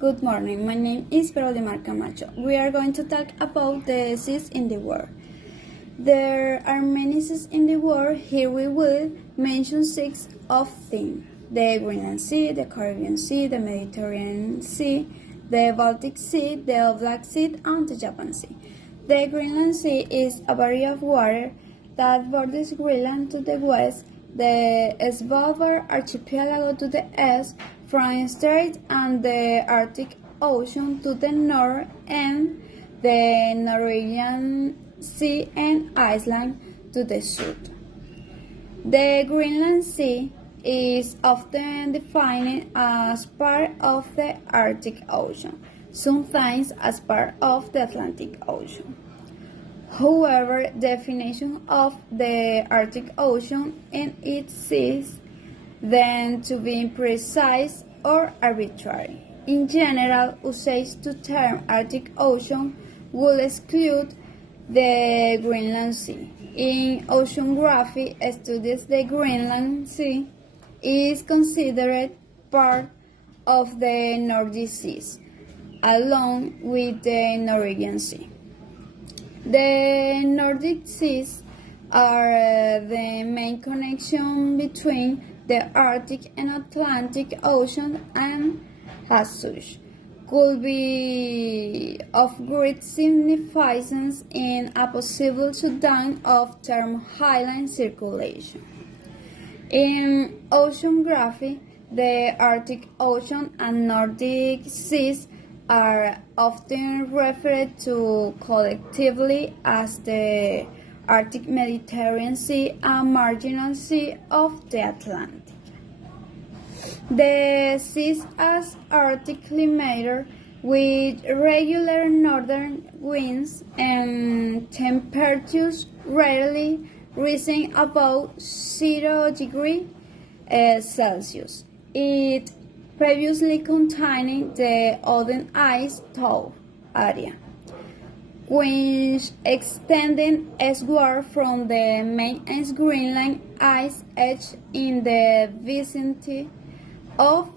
Good morning, my name is Verolimar Camacho. We are going to talk about the seas in the world. There are many seas in the world. Here we will mention six of them: the Greenland Sea, the Caribbean Sea, the Mediterranean Sea, the Baltic Sea, the Black Sea, and the Japan Sea. The Greenland Sea is a body of water that borders Greenland to the west, the Svalbard archipelago to the east, from Strait and the Arctic Ocean to the north, and the Norwegian Sea and Iceland to the south. The Greenland Sea is often defined as part of the Arctic Ocean, sometimes as part of the Atlantic Ocean. However, definition of the Arctic Ocean and its seas tend to be imprecise or arbitrary. In general, usage to term Arctic Ocean would exclude the Greenland Sea. In oceanography studies, the Greenland Sea is considered part of the Nordic Seas, along with the Norwegian Sea. The Nordic Seas are the main connection between the Arctic and Atlantic Ocean, and as such could be of great significance in a possible shutdown of thermohaline circulation. In oceanography, the Arctic Ocean and Nordic Seas are often referred to collectively as the Arctic Mediterranean Sea and marginal sea of the Atlantic. The seas are Arctic climate with regular northern winds and temperatures rarely rising above 0 degrees Celsius. It previously contained the Oden Ice Thaw area, which extended eastward from the main Ice Greenland ice edge in the vicinity of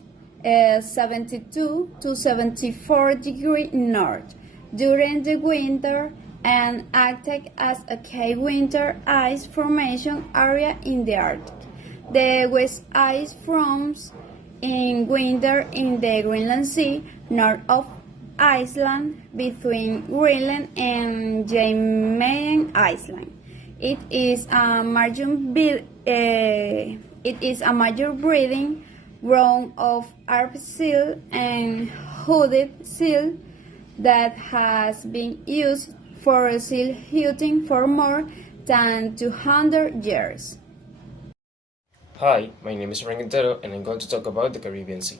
72 to 74 degrees north during the winter, and acted as a key winter ice formation area in the Arctic. The west ice forms in winter in the Greenland Sea, north of Iceland, between Greenland and Jæmeen Island. It is a major breeding ground of Arctic seal and hooded seal that has been used for seal hunting for more than 200 years. Hi, my name is Ren Quintero, and I'm going to talk about the Caribbean Sea.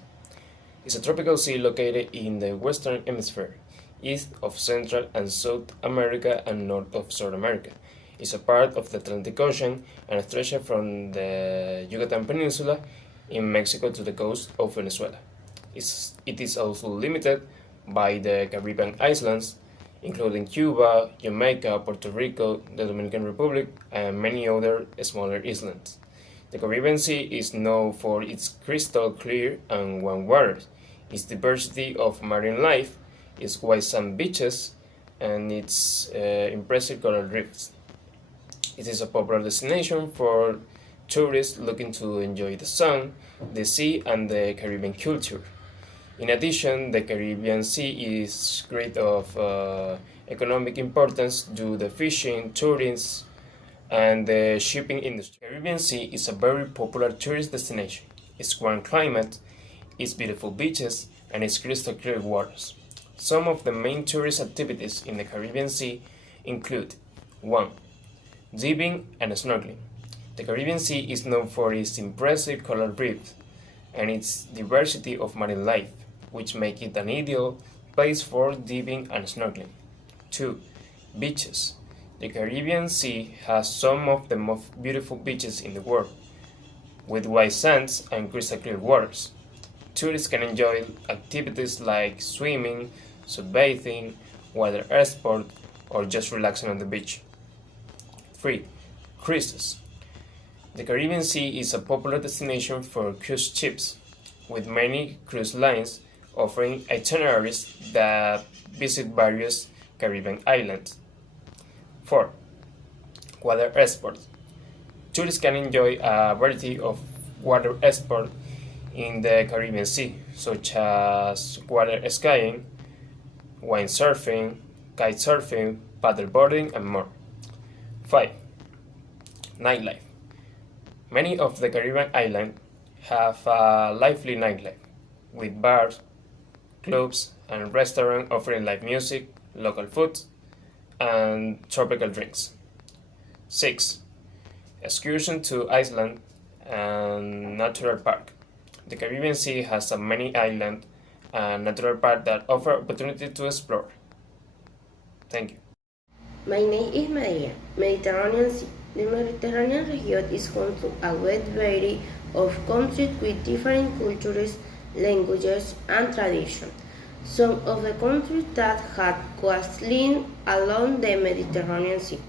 It's a tropical sea located in the Western Hemisphere, east of Central and South America and north of South America. It's a part of the Atlantic Ocean and stretches from the Yucatan Peninsula in Mexico to the coast of Venezuela. It is also limited by the Caribbean islands, including Cuba, Jamaica, Puerto Rico, the Dominican Republic, and many other smaller islands. The Caribbean Sea is known for its crystal clear and warm waters, its diversity of marine life, its white sand beaches, and its impressive coral reefs. It is a popular destination for tourists looking to enjoy the sun, the sea, and the Caribbean culture. In addition, the Caribbean Sea is great of economic importance due to the fishing, tourism, and the shipping industry. The Caribbean Sea is a very popular tourist destination. Its warm climate, its beautiful beaches, and its crystal clear waters. Some of the main tourist activities in the Caribbean Sea include 1. Diving and snorkeling. The Caribbean Sea is known for its impressive coral reefs and its diversity of marine life, which make it an ideal place for diving and snorkeling. 2. Beaches. The Caribbean Sea has some of the most beautiful beaches in the world, with white sands and crystal clear waters. Tourists can enjoy activities like swimming, sunbathing, water sport, or just relaxing on the beach. 3. Cruises. The Caribbean Sea is a popular destination for cruise ships, with many cruise lines offering itineraries that visit various Caribbean islands. 4. Water sports. Tourists can enjoy a variety of water sports in the Caribbean Sea, such as water skiing, windsurfing, kitesurfing, paddleboarding, and more. 5. Nightlife. Many of the Caribbean islands have a lively nightlife, with bars, clubs, and restaurants offering live music, local foods, and tropical drinks. 6. Excursion to Iceland and Natural Park. The Caribbean Sea has many islands and natural parks that offer opportunity to explore. Thank you. My name is Maria. Mediterranean Sea. The Mediterranean region is home to a wide variety of countries with different cultures, languages, and traditions. Some of the countries that have coastlines along the Mediterranean Sea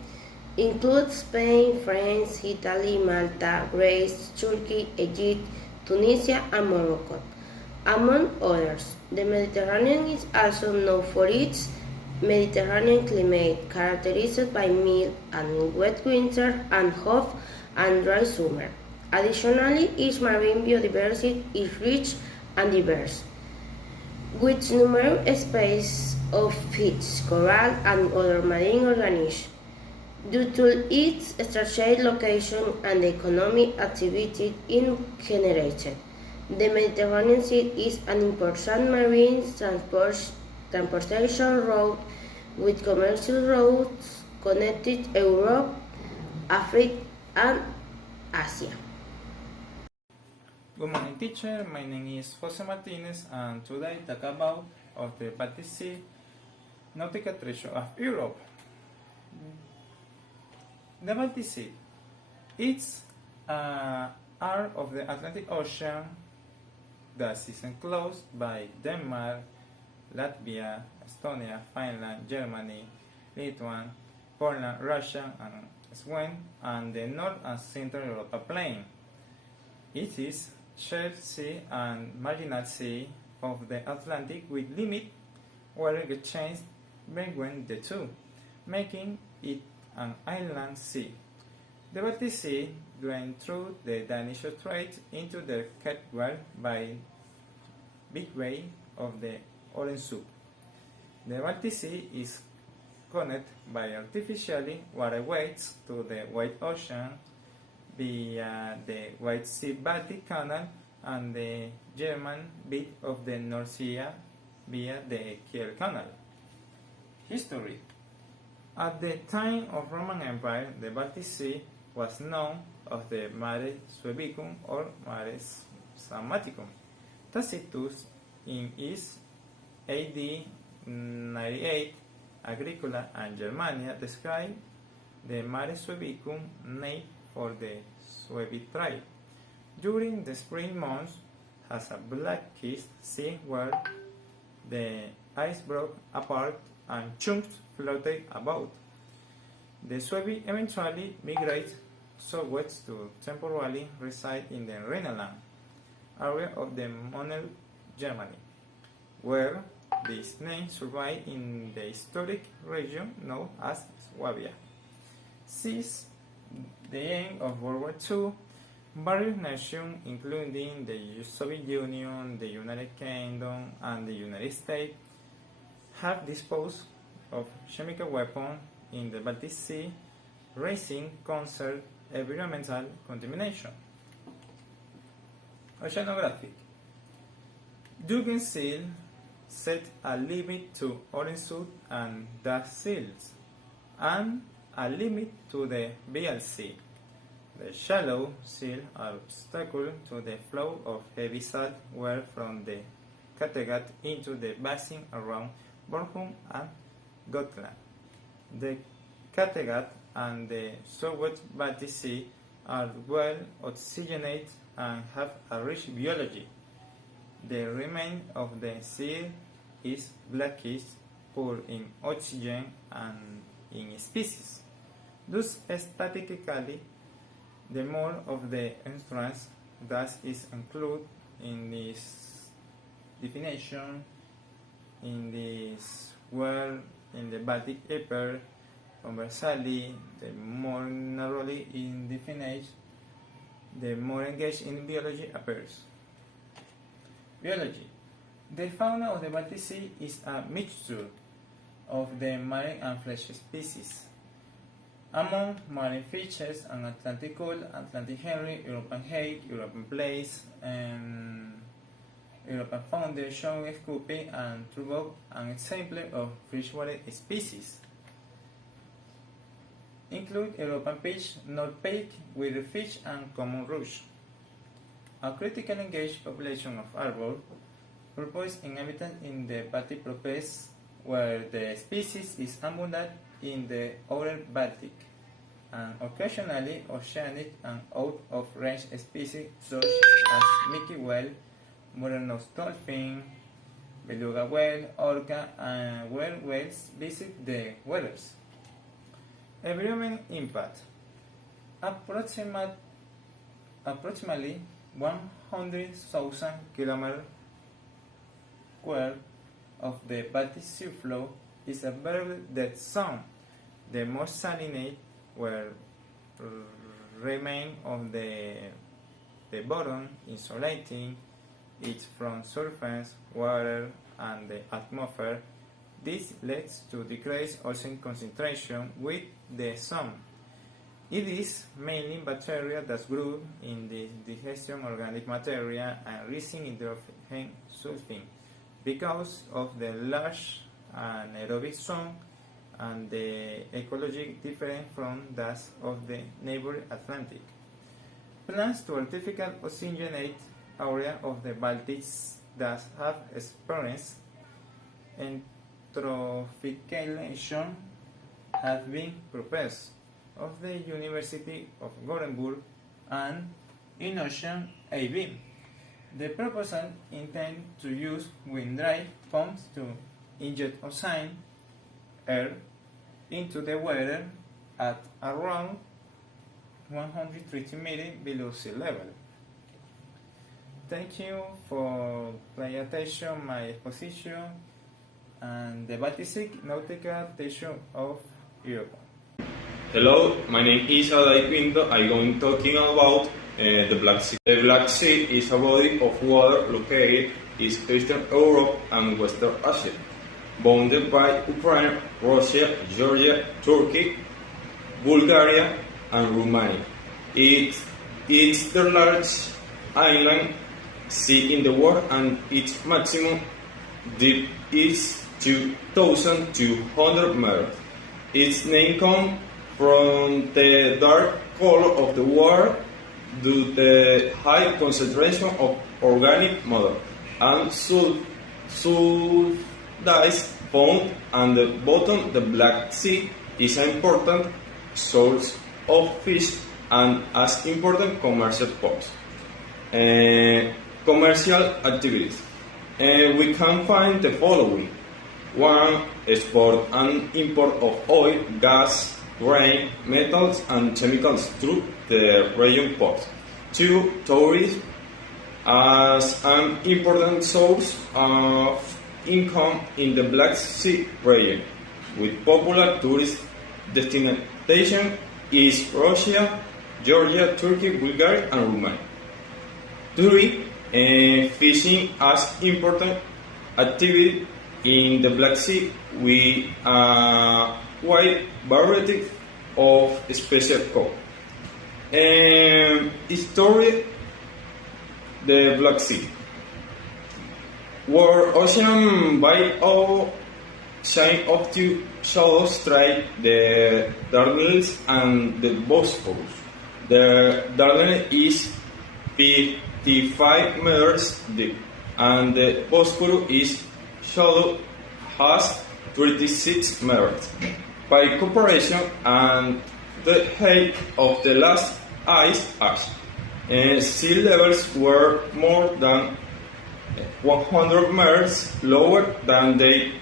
include Spain, France, Italy, Malta, Greece, Turkey, Egypt, Tunisia, and Morocco, among others. The Mediterranean is also known for its Mediterranean climate, characterized by mild and wet winter and hot and dry summer. Additionally, its marine biodiversity is rich and diverse, with numerous species of fish, coral, and other marine organisms. Due to its strategic location and the economic activity it generated, the Mediterranean Sea is an important marine transportation route with commercial routes connecting Europe, Africa, and Asia. Good morning, teacher. My name is Jose Martinez, and today I talk about of the Baltic Sea, nautical treasure of Europe. The Baltic Sea, it's part of the Atlantic Ocean that is enclosed by Denmark, Latvia, Estonia, Finland, Germany, Lithuania, Poland, Russia, and Sweden, and the North and Central Europa plain. It is shared sea and marginal sea of the Atlantic with limited water exchange between the two, making it an inland sea. The Baltic Sea drains through the Danish Strait into the Kattegat by big way of the Øresund. The Baltic Sea is connected by artificially waterways to the White Ocean via the White Sea-Baltic Canal and the German bit of the North Sea via the Kiel Canal. History. At the time of Roman Empire, the Baltic Sea was known as the Mare Suebicum or Mare Sammaticum. Tacitus, in his AD 98, Agricola and Germania described the Mare Suebicum named for the Suebi tribe. During the spring months, has a blackish sea where the ice broke apart and chunks floated about. The Suebi eventually migrated southwest to temporarily reside in the Rhineland area of the modern Germany, where this name survived in the historic region known as Swabia. Since the end of World War II, various nations, including the Soviet Union, the United Kingdom, and the United States, have disposed of chemical weapons in the Baltic Sea, raising concern environmental contamination. Oceanographic. Dugan Seal set a limit to Øresund and Dutch seals, and a limit to the Weddell Sea. The shallow seal are obstacle to the flow of heavy salt water from the Kattegat into the basin around Bornholm and Gotland. The Kattegat and the southwest Baltic Sea are well oxygenated and have a rich biology. The remain of the sea is blackish, poor in oxygen and in species. Thus, statistically, the more of the entrance that is included in this definition in this world in the Baltic Upper. Conversely, the more narrowly indefinite, the more engaged in biology appears. Biology. The fauna of the Baltic Sea is a mixture of the marine and flesh species. Among marine fishes, an Atlantic coal, Atlantic herring, European hake, European plaice, and European founder, showing scoopy and turbo, an example of freshwater species. Include European perch, North pike, fish, and common rush. A critically engaged population of arbor porpoise inhabitants in the Baltic province, where the species is abundant in the outer Baltic, and occasionally oceanic and out-of-range species such as Mickey whale, Murray-nose dolphin, beluga whale, orca, and whale whales visit the waters. Environment impact. Approximately 100,000 km² of the Baltic Sea floor is a very dead zone. The most salinate where remain of the bottom, insulating it from surface water and the atmosphere. This leads to decreased oxygen concentration with the sun. It is mainly bacteria that grow in the digestion organic material and rising hydrogen sulfide because of the large anaerobic zone and the ecology different from that of the neighboring Atlantic. Plans to artificial oxygenate area of the Baltics that have experienced eutrophication have been proposed of the University of Gothenburg and Innovation AB. The proposal intends to use wind-drive pumps to inject oxygen air into the water at around 130 meters below sea level. Thank you for paying attention to my exposition and the Baltic Sea Nautical Station of Europe. Hello, my name is Adai Pinto. I'm going talking about the Black Sea. The Black Sea is a body of water located in Eastern Europe and Western Asia, bounded by Ukraine, Russia, Georgia, Turkey, Bulgaria, and Romania. It's the largest inland sea in the world, and its maximum depth is 2,200 meters. Its name comes from the dark color of the water due to the high concentration of organic matter and sulfides found at the bottom. The Black Sea is an important source of fish and as important commercial port. Commercial activities. We can find the following: 1. Export and import of oil, gas, grain, metals, and chemicals through the region ports. 2. Tourism as an important source of income in the Black Sea region, with popular tourist destination is Russia, Georgia, Turkey, Bulgaria, and Romania. 3. Fishing as important activity in the Black Sea with a wide variety of species caught. History: the Black Sea, where ocean by all shine of two shadows strike the Dardanelles and the Bosphorus. The Dardanelles is 55 meters deep, and the Bosphorus is shadow has 36 meters. By comparison, and the height of the last ice age, sea levels were more than 100 meters lower than they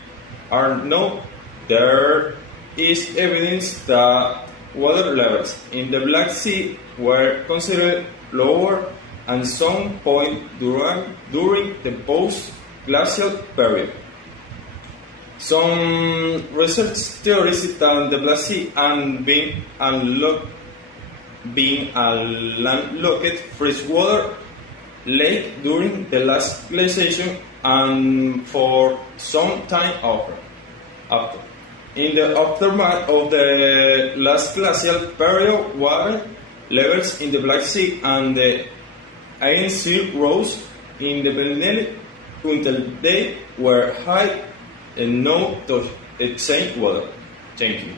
are now. There is evidence that water levels in the Black Sea were considered lower at some point during the glacial period. Some research theories that the Black Sea and being a landlocked freshwater lake during the last glaciation and for some time after. In the aftermath of the last glacial period, water levels in the Black Sea and the Iron Sea rose independently until they were high enough to exchange water. Thank you.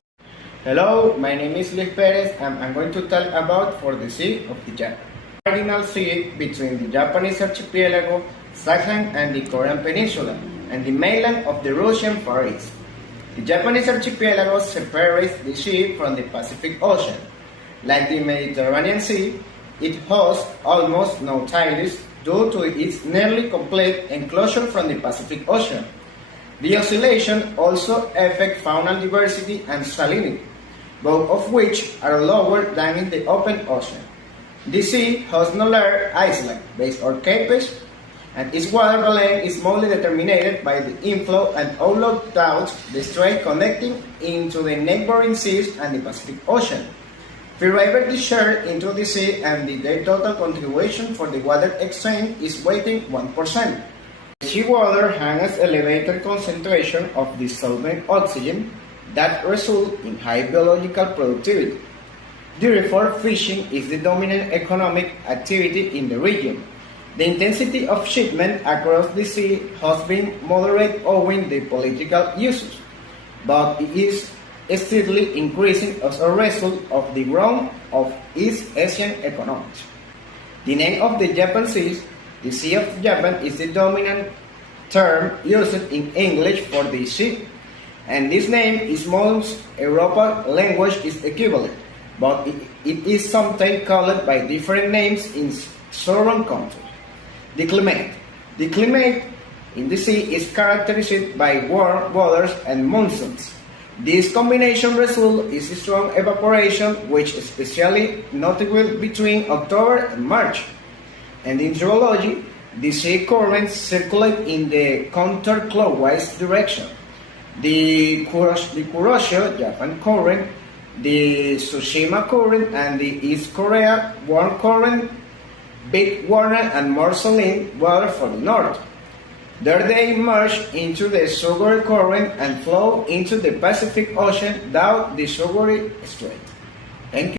Hello, my name is Luis Perez and I'm going to talk about for the Sea of the Japan. Cardinal sea between the Japanese archipelago, Sakhalin and the Korean Peninsula, and the mainland of the Russian Far East. The Japanese archipelago separates the sea from the Pacific Ocean. Like the Mediterranean Sea, it hosts almost no tides due to its nearly complete enclosure from the Pacific Ocean. The oscillation also affects faunal diversity and salinity, both of which are lower than in the open ocean. The sea hosts no large island, bays or capes, and its water balance is mostly determined by the inflow and outflow through the strait connecting into the neighboring seas and the Pacific Ocean. Free river discharge into the sea and their total contribution for the water exchange is weighted 1%. Seawater has elevated concentration of dissolvent oxygen that result in high biological productivity. Therefore, fishing is the dominant economic activity in the region. The intensity of shipment across the sea has been moderate owing to political issues, but it is steadily increasing as a result of the growth of East Asian economies. The name of the Japan Sea, the Sea of Japan, is the dominant term used in English for the sea, and this name is most European language is equivalent, but it is sometimes called by different names in southern countries. The climate in the sea is characterized by warm waters and monsoons. This combination result is strong evaporation, which is especially notable between October and March. And in geology, the sea currents circulate in the counterclockwise direction. The Kuroshio Japan current, the Tsushima current, and the East Korea warm current, big warmer and more saline water for the north. There they merge into the Suguri current and flow into the Pacific Ocean down the Suguri Strait. Thank you.